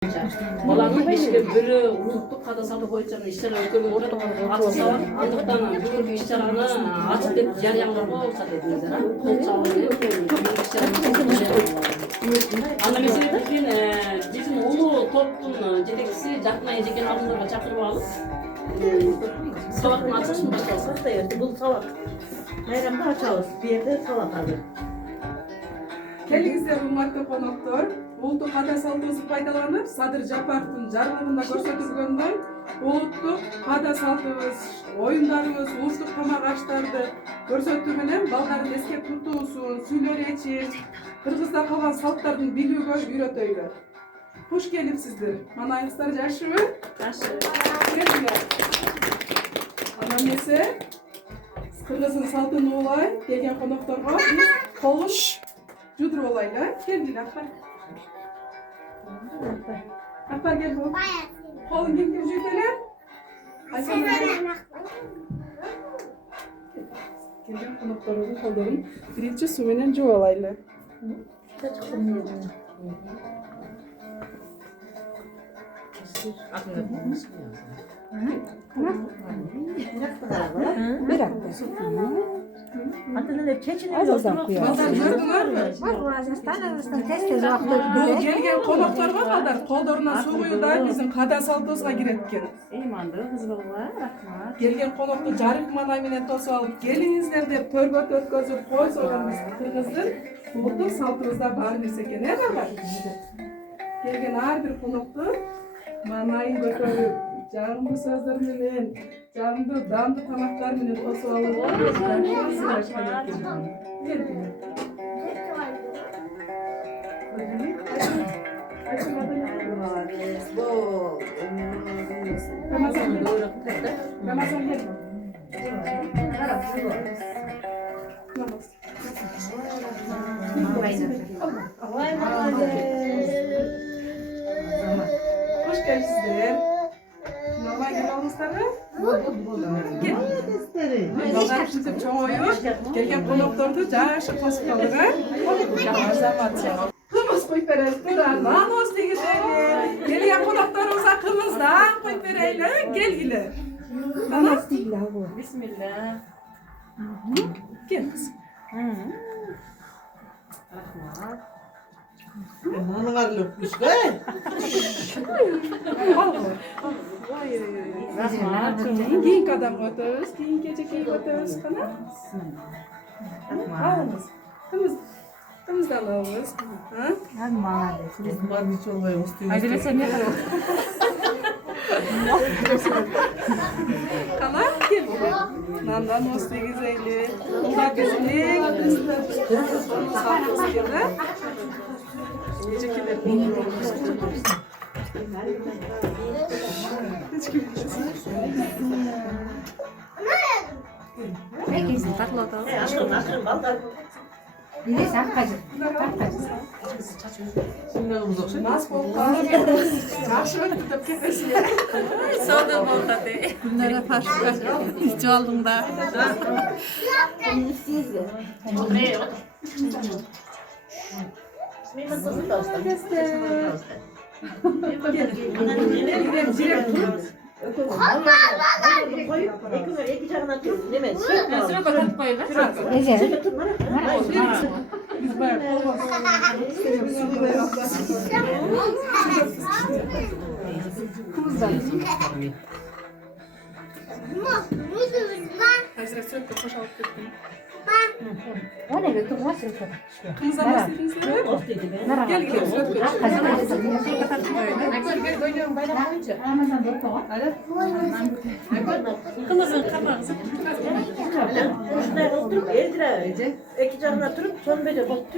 Баланың бешке бірі ұлттық қадасалы бойынша іс-шара өткізіліп жатыр. Аты салат, андықтан бүгінгі іс-шараны ашық деп жариялауға рұқсат етіңіздер. Ана мәселе бізден біздің ұлы топтың жетекшісі Жақынай Ежекен алдындарға шақырып алып, сабақтың ашылышын басталды. Бұл сабақ. Майрамда açабыз. Bu yerде сабақ hazır. Келиңиздер, урматтуу коноктор. Улуттук када салтыбызды пайдаланып, Садыр Жапаровдун жарлыгында көрсөтүлгөндөй, улуттук када салтыбыз, оюндарыбыз, улуттук тамак аштарды көрсөтүү менен балдардын эскеп тутуусун, сүйлө речи, кыргызда калган салттардын билүүгө үйрөтөйлү. Хуш келипсиздер. Манайыңыздар жакшыбы? Жакшы. Ана эмесе, кыргыздын салтын улай келген конокторго биз колун жудуруп алайлы. Келдиңер, апар. Апар кел. Колун ким жуйт келген коноктордун колдорун биринчи суу менен жууп алайлы. Azazdan Балдар көрдүңөрбү? Бул келген конокторго балдар колдоруна суу куюуда биздин када салтыбызга кирет экен. Ыймандуу кыз болгула, рахмат. Келген конокту жарык манай менен тосуп алып келиңиздер деп төргөт өткөзүп кой сойгон кыргыздын улуттук салтыбызда бар нерсе экен, балдар? Келген ар бир конокту манайын көтөрүп, жагымдуу сөздөр менен, жагымдуу дандуу тамактар менен тосуп алып, Hoş geldiniz. Normal gibi olmuşlar. Балдар ушинтип чоң оюп, келген конокторду жакшы тосуп калдык, Азамат. Кымыз коюп берели, нан оз дегизели. Келген конокторубузга кымыздан коюп берели, келгиле. Нан оз дегиле абы. Бисмилла. Кел. Рахмат. Наныңар löpmüş be. Рахмат. Кийинки адамга өтөбүз, кийинки эжекейге өтөбүз кана. Алыңыз. Кымыздан алыңыз. Var mı çorbayı ustuyor? Айделесе не кылып? Кана кел. Нандан оз дегизели. Мында биздин эң салтыбыз келди. Эжекелер Экесин татлап атабыз. Akırın baldan. Билесиң, аккажы. Sınırımız yok. Нас болуп калып, жакшы өттү деп кетесиңер. Сода болду де. Günlere farklı işçi oldum da. Эки жагына туруп, неме? Срокка тартып коелу. Биз баягы азыр срокко кошолуп кеттим. Ona götürmez srokka. Кымыздан оз дедиңиздерби? Келгиле срокко. Кымыздын капагысы. Ушундай кылып туруп, элдире. Эки жагына туруп, сонун беже болуп